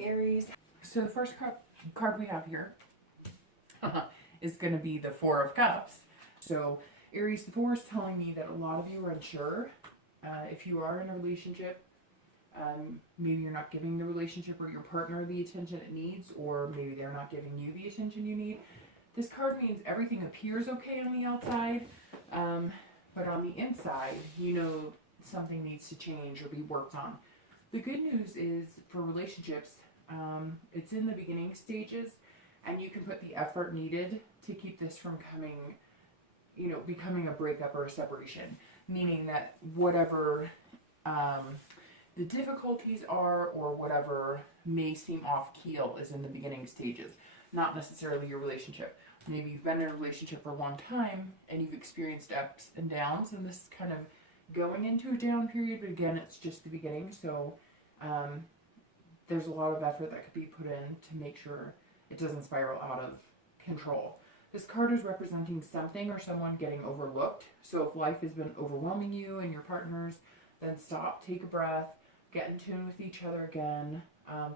Hey Aries. So the first card we have here is going to be the Four of Cups. So Aries, the Four is telling me that a lot of you are unsure if you are in a relationship. Maybe you're not giving the relationship or your partner the attention it needs, or maybe they're not giving you the attention you need. This card means everything appears okay on the outside, but on the inside, you know something needs to change or be worked on. The good news is for relationships, it's in the beginning stages, and you can put the effort needed to keep this from becoming a breakup or a separation. Meaning that whatever the difficulties are, or whatever may seem off keel, is in the beginning stages, not necessarily your relationship. Maybe you've been in a relationship for a long time and you've experienced ups and downs, and this is kind of going into a down period, but again, it's just the beginning. So there's a lot of effort that could be put in to make sure it doesn't spiral out of control. This card is representing something or someone getting overlooked. So if life has been overwhelming you and your partners, then stop, take a breath, get in tune with each other again.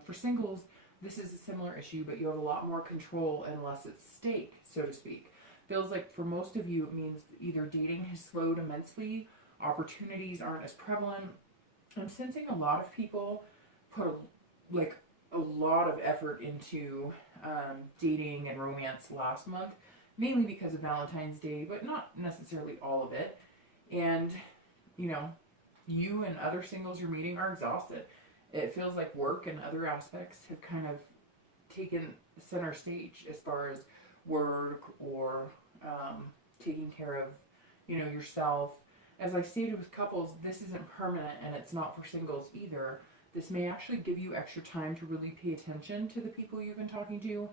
For singles, this is a similar issue, but you have a lot more control and less at stake, so to speak. Feels like for most of you, it means either dating has slowed immensely, opportunities aren't as prevalent. I'm sensing a lot of people put a lot of effort into dating and romance last month, mainly because of Valentine's Day, but not necessarily all of it. And, you and other singles you're meeting are exhausted. It feels like work and other aspects have kind of taken center stage as far as work or taking care of, yourself. As I stated with couples, this isn't permanent, and it's not for singles either. This may actually give you extra time to really pay attention to the people you've been talking to,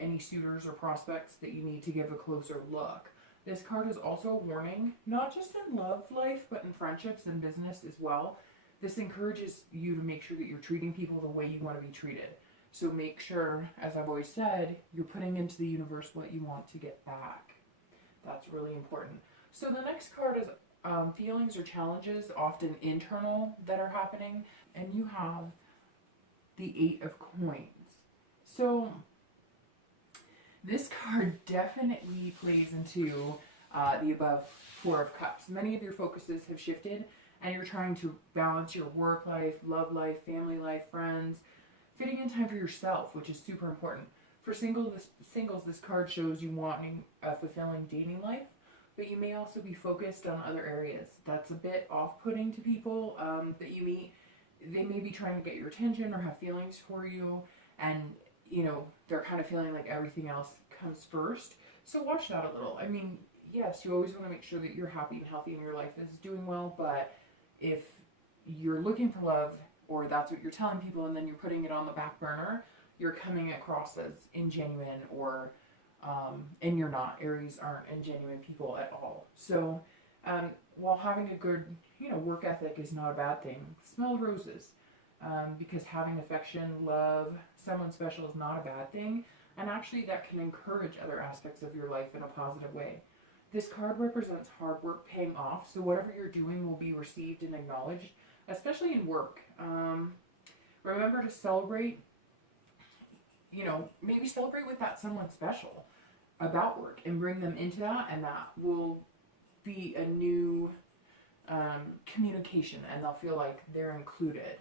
any suitors or prospects that you need to give a closer look. This card is also a warning, not just in love life, but in friendships and business as well. This encourages you to make sure that you're treating people the way you want to be treated. So make sure, as I've always said, you're putting into the universe what you want to get back. That's really important. So the next card is feelings or challenges, often internal, that are happening. And you have the Eight of Coins. So this card definitely plays into the above Four of Cups. Many of your focuses have shifted, and you're trying to balance your work life, love life, family life, friends, fitting in time for yourself, which is super important. For singles, this card shows you wanting a fulfilling dating life, but you may also be focused on other areas. That's a bit off-putting to people that you meet. They may be trying to get your attention or have feelings for you, and they're kind of feeling like everything else comes first. So watch that a little. I mean, yes, you always want to make sure that you're happy and healthy and your life is doing well, but if you're looking for love, or that's what you're telling people, and then you're putting it on the back burner, you're coming across as ingenuine, or and you're not. Aries aren't ingenuine people at all. So while having a good work ethic is not a bad thing, smell roses, because having affection, love, someone special is not a bad thing, and actually that can encourage other aspects of your life in a positive way. This card represents hard work paying off, so whatever you're doing will be received and acknowledged, especially in work. Remember to celebrate, maybe celebrate with that someone special about work and bring them into that, and that will be a new communication, and they'll feel like they're included.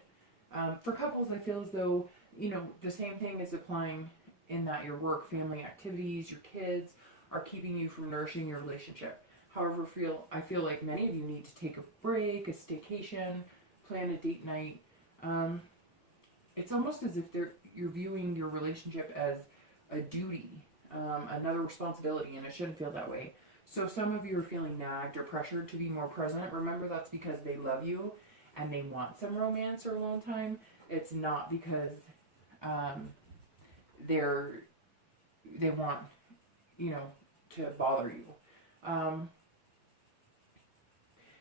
For couples, I feel as though, the same thing is applying in that your work, family activities, your kids are keeping you from nourishing your relationship. However, I feel like many of you need to take a break, a staycation, plan a date night. It's almost as if you're viewing your relationship as a duty, another responsibility, and it shouldn't feel that way. So some of you are feeling nagged or pressured to be more present. Remember, that's because they love you and they want some romance or alone time. It's not because they want to bother you.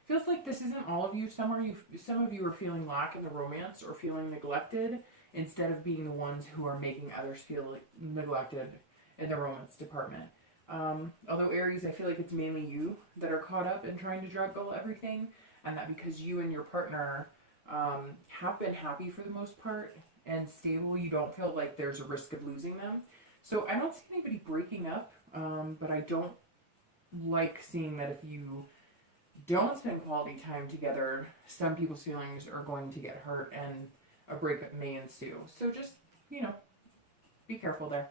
Feels like this isn't all of you. Some of you are feeling lack in the romance or feeling neglected, instead of being the ones who are making others feel neglected in the romance department. Although Aries, I feel like it's mainly you that are caught up in trying to juggle everything, and that because you and your partner have been happy for the most part and stable. You don't feel like there's a risk of losing them. So I don't see anybody breaking up, but I don't like seeing that if you don't spend quality time together, some people's feelings are going to get hurt and a breakup may ensue. So just, be careful there.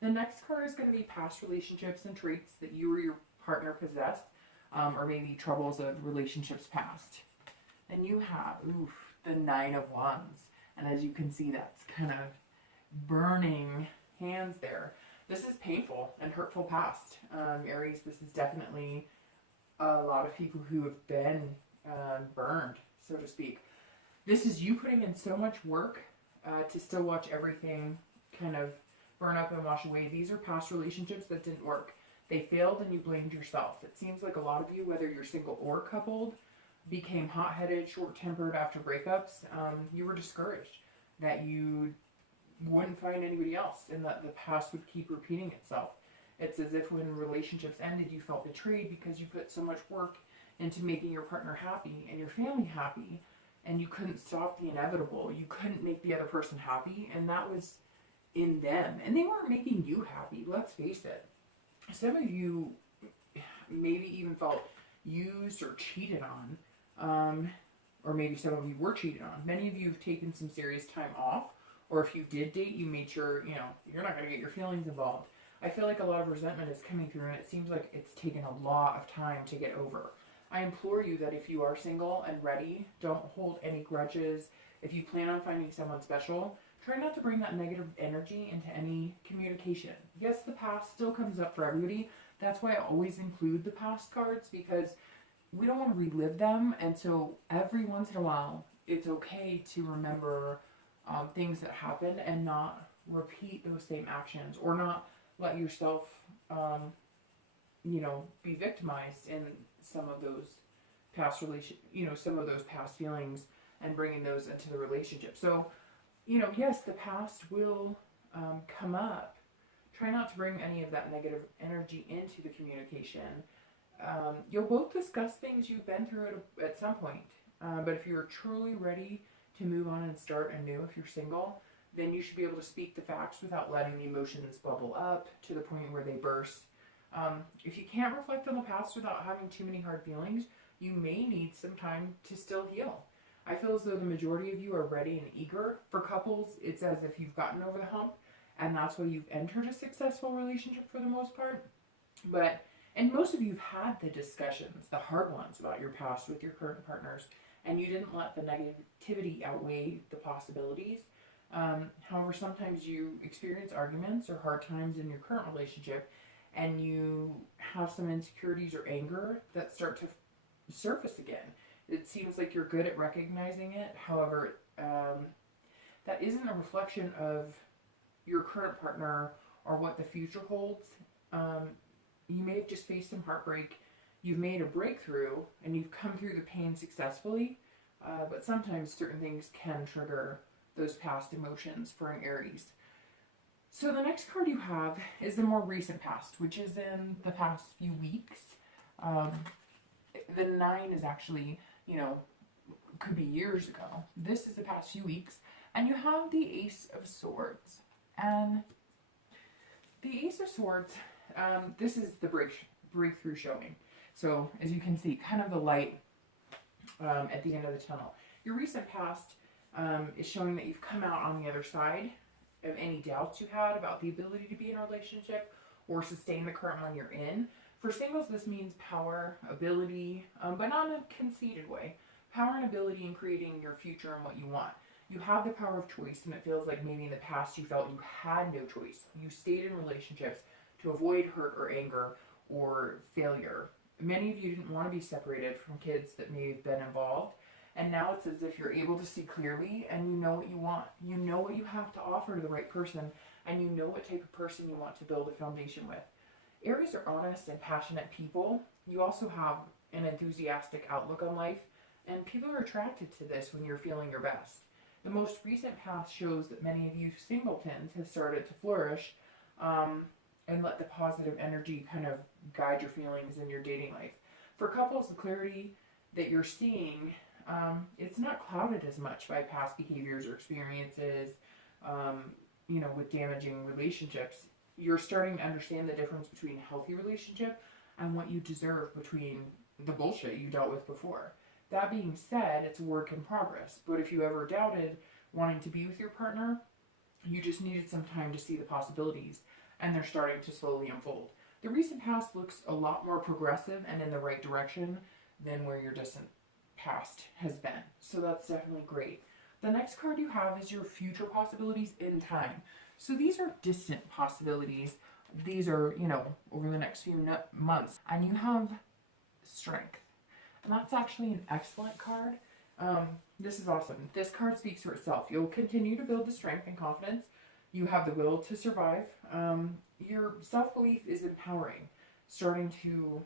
The next card is going to be past relationships and traits that you or your partner possess, or maybe troubles of relationships past. And you have, the Nine of Wands. And as you can see, that's kind of burning hands there. This is painful and hurtful past. Aries, this is definitely a lot of people who have been burned, so to speak. This is you putting in so much work to still watch everything kind of burn up and wash away. These are past relationships that didn't work. They failed and you blamed yourself. It seems like a lot of you, whether you're single or coupled, became hot-headed, short-tempered after breakups. You were discouraged that you wouldn't find anybody else and that the past would keep repeating itself. It's as if when relationships ended, you felt betrayed because you put so much work into making your partner happy and your family happy, and you couldn't stop the inevitable. You couldn't make the other person happy, and that was in them. And they weren't making you happy, let's face it. Some of you maybe even felt used or cheated on, or maybe some of you were cheated on. Many of you have taken some serious time off, or if you did date, you made sure, you're not going to get your feelings involved. I feel like a lot of resentment is coming through, and it seems like it's taken a lot of time to get over. I implore you that if you are single and ready, don't hold any grudges. If you plan on finding someone special, try not to bring that negative energy into any communication. Yes, the past still comes up for everybody. That's why I always include the past cards, because we don't want to relive them. And so every once in a while, it's okay to remember things that happened and not repeat those same actions, or not let yourself, be victimized in some of those past some of those past feelings and bringing those into the relationship. So, yes, the past will come up. Try not to bring any of that negative energy into the communication. You'll both discuss things you've been through at some point. But if you're truly ready to move on and start anew, if you're single, then you should be able to speak the facts without letting the emotions bubble up to the point where they burst. If you can't reflect on the past without having too many hard feelings, you may need some time to still heal. I feel as though the majority of you are ready and eager. For couples, it's as if you've gotten over the hump, and that's why you've entered a successful relationship for the most part. And most of you have had the discussions, the hard ones about your past with your current partners, and you didn't let the negativity outweigh the possibilities. However, sometimes you experience arguments or hard times in your current relationship, and you have some insecurities or anger that start to surface again. It seems like you're good at recognizing it. However, that isn't a reflection of your current partner or what the future holds. You may have just faced some heartbreak. You've made a breakthrough and you've come through the pain successfully. But sometimes certain things can trigger those past emotions for an Aries. So the next card you have is the more recent past, which is in the past few weeks. The 9 is actually, could be years ago. This is the past few weeks. And you have the Ace of Swords. And the Ace of Swords, this is the breakthrough showing. So as you can see, kind of the light at the end of the tunnel. Your recent past is showing that you've come out on the other side of any doubts you had about the ability to be in a relationship or sustain the current one you're in. For singles, this means power, ability, but not in a conceited way. Power and ability in creating your future and what you want. You have the power of choice, and it feels like maybe in the past you felt you had no choice. You stayed in relationships to avoid hurt or anger or failure. Many of you didn't want to be separated from kids that may have been involved, and now it's as if you're able to see clearly and you know what you want. You know what you have to offer to the right person, and you know what type of person you want to build a foundation with. Aries are honest and passionate people. You also have an enthusiastic outlook on life, and people are attracted to this when you're feeling your best. The most recent past shows that many of you singletons have started to flourish and let the positive energy kind of guide your feelings in your dating life. For couples, the clarity that you're seeing it's not clouded as much by past behaviors or experiences, with damaging relationships. You're starting to understand the difference between a healthy relationship and what you deserve between the bullshit you dealt with before. That being said, it's a work in progress. But if you ever doubted wanting to be with your partner, you just needed some time to see the possibilities, and they're starting to slowly unfold. The recent past looks a lot more progressive and in the right direction than where your distant past has been. So that's definitely great. The next card you have is your future possibilities in time. So these are distant possibilities. These are, over the next few months. And you have strength. And that's actually an excellent card. This is awesome. This card speaks for itself. You'll continue to build the strength and confidence. You have the will to survive. Your self-belief is empowering, starting to,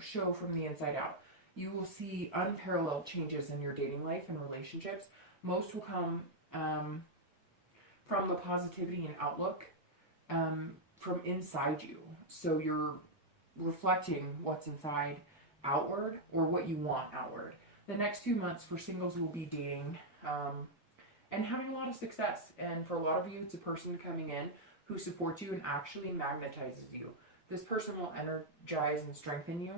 show from the inside out. You will see unparalleled changes in your dating life and relationships. Most will come from the positivity and outlook from inside you. So you're reflecting what's inside outward, or what you want outward. The next few months for singles will be dating and having a lot of success. And for a lot of you, it's a person coming in who supports you and actually magnetizes you. This person will energize and strengthen you,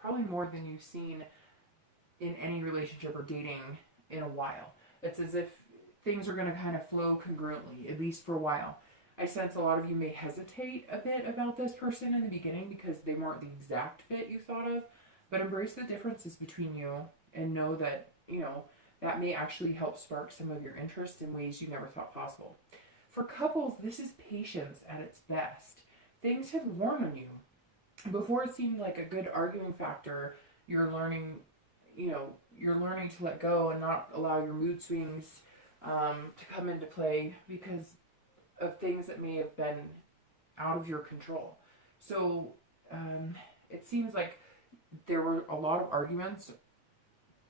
probably more than you've seen in any relationship or dating in a while. It's as if things are going to kind of flow congruently, at least for a while. I sense a lot of you may hesitate a bit about this person in the beginning because they weren't the exact fit you thought of, but embrace the differences between you and know that, that may actually help spark some of your interests in ways you never thought possible. For couples, this is patience at its best. Things have worn on you. Before it seemed like a good arguing factor, you're learning to let go and not allow your mood swings to come into play because of things that may have been out of your control. So it seems like there were a lot of arguments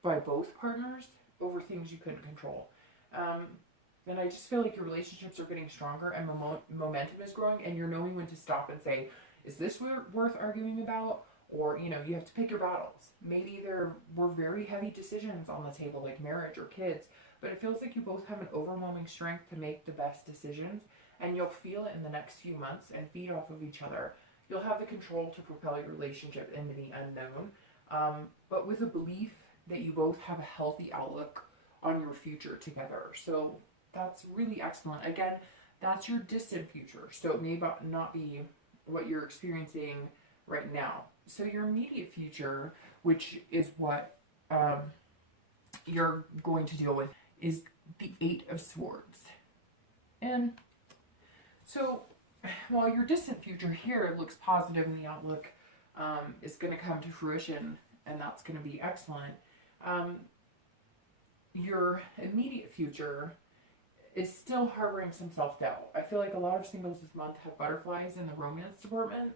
by both partners over things you couldn't control. And I just feel like your relationships are getting stronger and momentum is growing, and you're knowing when to stop and say, is this worth arguing about? Or, you have to pick your battles. Maybe there were very heavy decisions on the table, like marriage or kids, but it feels like you both have an overwhelming strength to make the best decisions, and you'll feel it in the next few months and feed off of each other. You'll have the control to propel your relationship into the unknown, but with a belief that you both have a healthy outlook on your future together. So that's really excellent. Again, that's your distant future, so it may not be what you're experiencing right now. So your immediate future, which is what you're going to deal with, is the Eight of Swords. And so while your distant future here looks positive and the outlook is going to come to fruition, and that's going to be excellent, your immediate future is still harboring some self-doubt. I feel like a lot of singles this month have butterflies in the romance department.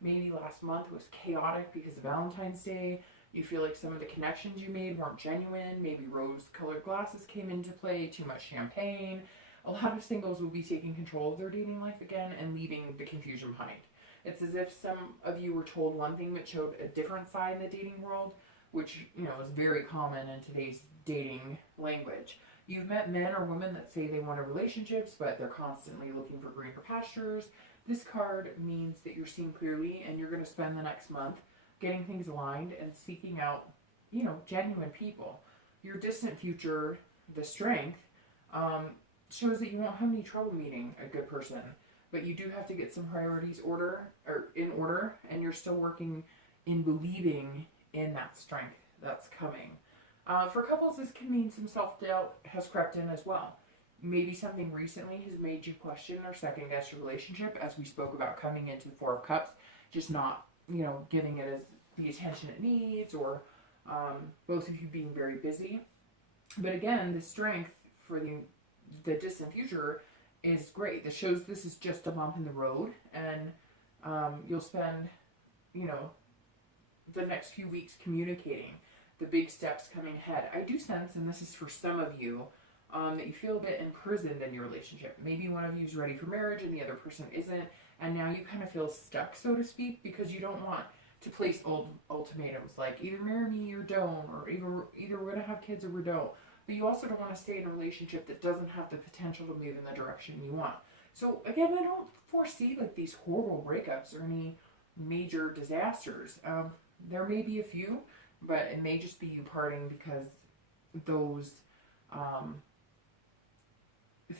Maybe last month was chaotic because of Valentine's Day. You feel like some of the connections you made weren't genuine. Maybe rose-colored glasses came into play, too much champagne. A lot of singles will be taking control of their dating life again and leaving the confusion behind. It's as if some of you were told one thing but showed a different side in the dating world, which, is very common in today's dating language. You've met men or women that say they want relationships, but they're constantly looking for greener pastures. This card means that you're seeing clearly, and you're going to spend the next month getting things aligned and seeking out, genuine people. Your distant future, the strength, shows that you won't have any trouble meeting a good person, but you do have to get some priorities in order, and you're still working in believing in that strength that's coming. For couples, this can mean some self-doubt has crept in as well. Maybe something recently has made you question or second-guess your relationship, as we spoke about coming into the Four of Cups, just not, giving it as the attention it needs, or both of you being very busy. But again, the strength for the distant future is great. This shows this is just a bump in the road, and you'll spend, the next few weeks communicating the big steps coming ahead. I do sense, and this is for some of you, that you feel a bit imprisoned in your relationship. Maybe one of you is ready for marriage and the other person isn't, and now you kind of feel stuck, so to speak, because you don't want to place ultimatums like either marry me or don't, or either we're gonna have kids or we don't. But you also don't want to stay in a relationship that doesn't have the potential to move in the direction you want. So again, I don't foresee like these horrible breakups or any major disasters. There may be a few, but it may just be you parting because those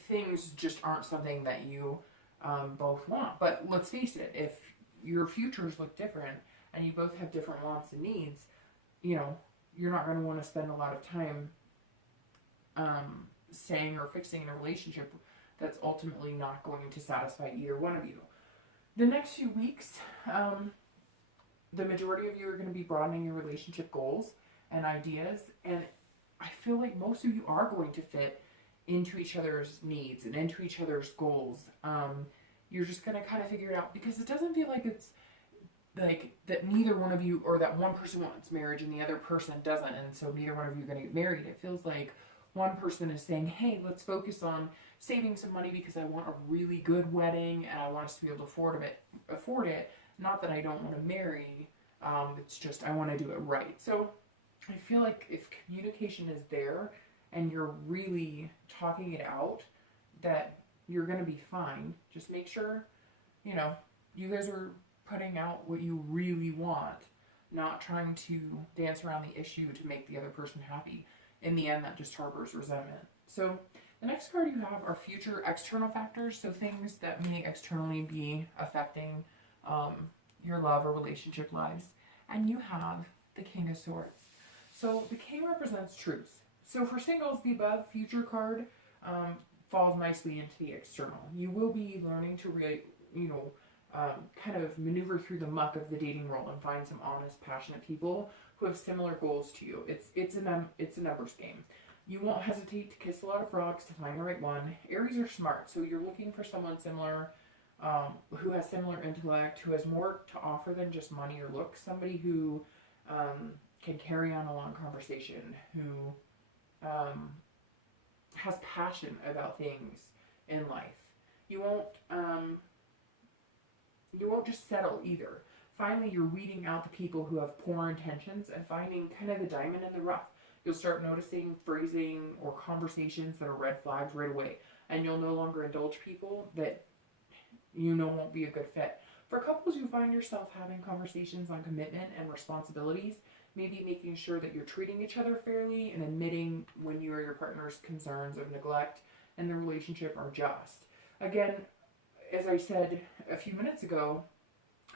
things just aren't something that you both want. But let's face it, if your futures look different and you both have different wants and needs, you know, you're not going to want to spend a lot of time staying or fixing in a relationship that's ultimately not going to satisfy either one of you. The next few weeks, the majority of you are going to be broadening your relationship goals and ideas, and I feel like most of you are going to fit into each other's needs and into each other's goals. You're just going to kind of figure it out, because it doesn't feel like it's like that neither one of you, or that one person wants marriage and the other person doesn't, and so neither one of you are going to get married. It feels like one person is saying, hey, let's focus on saving some money because I want a really good wedding and I want us to be able to afford it. Not that I don't want to marry, it's just I want to do it right. So I feel like if communication is there and you're really talking it out, that you're going to be fine. Just make sure, you know, you guys are putting out what you really want, not trying to dance around the issue to make the other person happy. In the end, that just harbors resentment. So the next card you have are future external factors, so things that may externally be affecting your love or relationship lives. And you have the King of Swords. So the King represents truth. So for singles, the above future card falls nicely into the external. You will be learning to kind of maneuver through the muck of the dating world and find some honest, passionate people who have similar goals to you. It's a numbers game. You won't hesitate to kiss a lot of frogs to find the right one. Aries are smart, so you're looking for someone similar, who has similar intellect, who has more to offer than just money or looks. Somebody who can carry on a long conversation, who has passion about things in life. You won't just settle either. Finally, you're weeding out the people who have poor intentions and finding kind of the diamond in the rough. You'll start noticing phrasing or conversations that are red flags right away, and you'll no longer indulge people that you know won't be a good fit. For couples, you find yourself having conversations on commitment and responsibilities, maybe making sure that you're treating each other fairly and admitting when you or your partner's concerns of neglect in the relationship are just. Again, as I said a few minutes ago,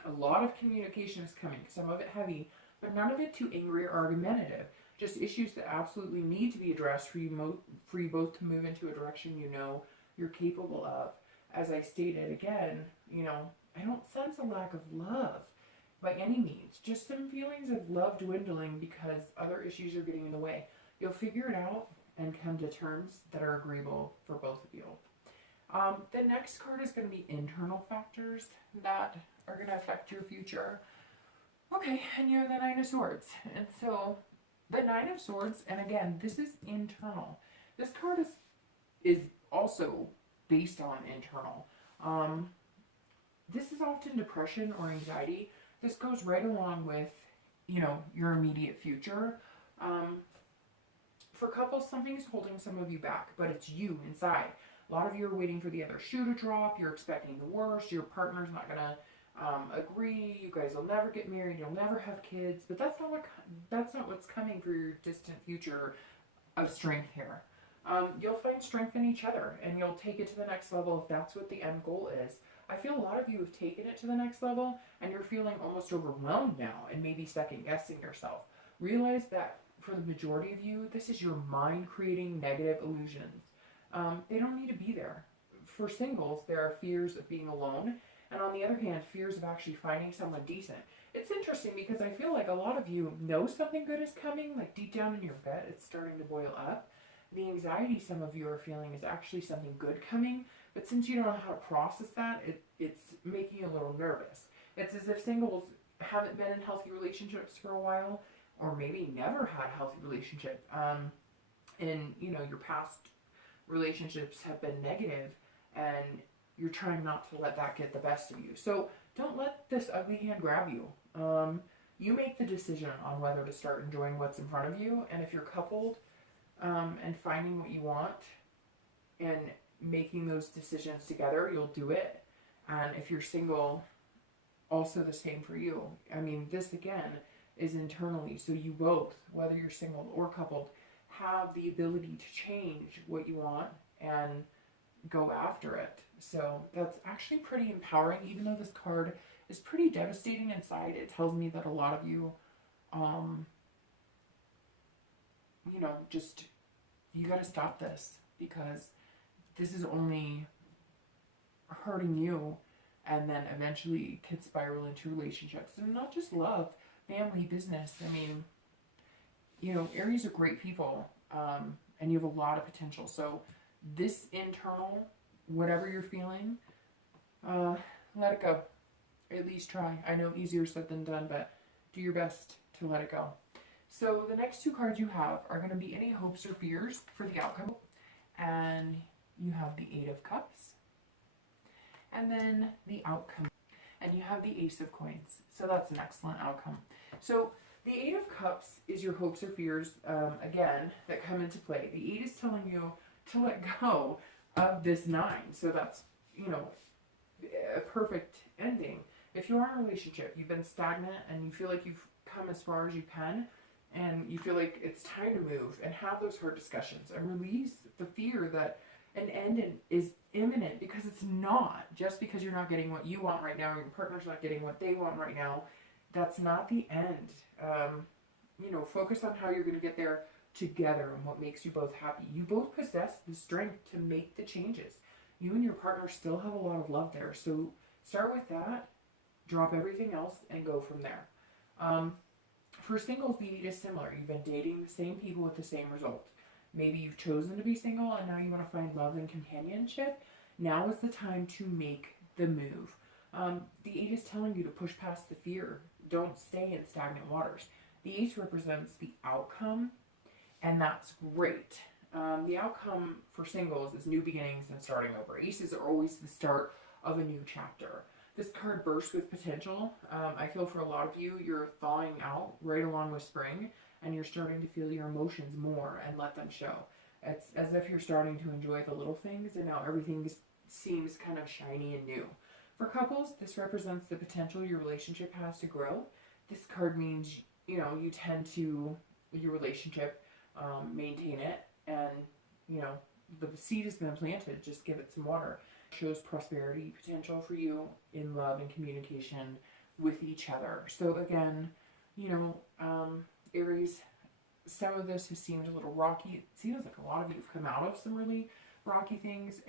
a lot of communication is coming, some of it heavy, but none of it too angry or argumentative. Just issues that absolutely need to be addressed for you both to move into a direction you know you're capable of. As I stated again, I don't sense a lack of love by any means, just some feelings of love dwindling because other issues are getting in the way. You'll figure it out and come to terms that are agreeable for both of you. The next card is going to be internal factors that are going to affect your future. Okay, and you have the Nine of Swords. And so the Nine of Swords, and again, this is internal. This card is also based on internal. This is often depression or anxiety. This goes right along with, your immediate future. For couples, something's holding some of you back, but it's you inside. A lot of you are waiting for the other shoe to drop. You're expecting the worst. Your partner's not going to agree. You guys will never get married. You'll never have kids. But that's not what's coming for your distant future of strength here. You'll find strength in each other, and you'll take it to the next level if that's what the end goal is. I feel a lot of you have taken it to the next level, and you're feeling almost overwhelmed now and maybe second-guessing yourself. Realize that for the majority of you, this is your mind creating negative illusions. They don't need to be there. For singles, there are fears of being alone, and on the other hand, fears of actually finding someone decent. It's interesting because I feel like a lot of you know something good is coming, like deep down in your gut, it's starting to boil up. The anxiety some of you are feeling is actually something good coming, but since you don't know how to process that, it's making you a little nervous. It's as if singles haven't been in healthy relationships for a while, or maybe never had a healthy relationship, and your past relationships have been negative, and you're trying not to let that get the best of you. So don't let this ugly hand grab you. you make the decision on whether to start enjoying what's in front of you. And if you're coupled and finding what you want and making those decisions together, you'll do it. And if you're single, also the same for you. I mean, this again is internally. So you both, whether you're single or coupled, have the ability to change what you want and go after it. So that's actually pretty empowering, even though this card is pretty devastating inside. It tells me that a lot of you, you know, just, you got to stop this, because this is only hurting you, and then eventually could spiral into relationships, and not just love, family, business. I mean, you know, Aries are great people, and you have a lot of potential. So this internal, whatever you're feeling, let it go. At least try. I know easier said than done, but do your best to let it go. So the next two cards you have are going to be any hopes or fears for the outcome. And you have the Eight of Cups. And then the outcome. And you have the Ace of Coins. So that's an excellent outcome. So the Eight of Cups is your hopes or fears, again, that come into play. The Eight is telling you to let go of this Nine. So that's, you know, a perfect ending. If you are in a relationship, you've been stagnant and you feel like you've come as far as you can, and you feel like it's time to move and have those hard discussions and release the fear that an end is imminent, because it's not. Just because you're not getting what you want right now, or your partner's not getting what they want right now, that's not the end. You know, focus on how you're going to get there together and what makes you both happy. You both possess the strength to make the changes. You and your partner still have a lot of love there. So start with that, drop everything else, and go from there. For singles, the Eight is similar. You've been dating the same people with the same result. Maybe you've chosen to be single and now you want to find love and companionship. Now is the time to make the move. The Eight is telling you to push past the fear. Don't stay in stagnant waters. The Ace represents the outcome, and that's great. The outcome for singles is new beginnings and starting over. Aces are always the start of a new chapter. This card bursts with potential. I feel for a lot of you, you're thawing out right along with spring, and you're starting to feel your emotions more and let them show. It's as if you're starting to enjoy the little things, and now everything seems kind of shiny and new. For couples, this represents the potential your relationship has to grow. This card means, you know, you tend to, your relationship, maintain it, and, you know, the seed has been planted. Just give it some water. Shows prosperity potential for you in love and communication with each other. So again, you know, Aries, some of this has seemed a little rocky. It seems like a lot of you have come out of some really rocky things.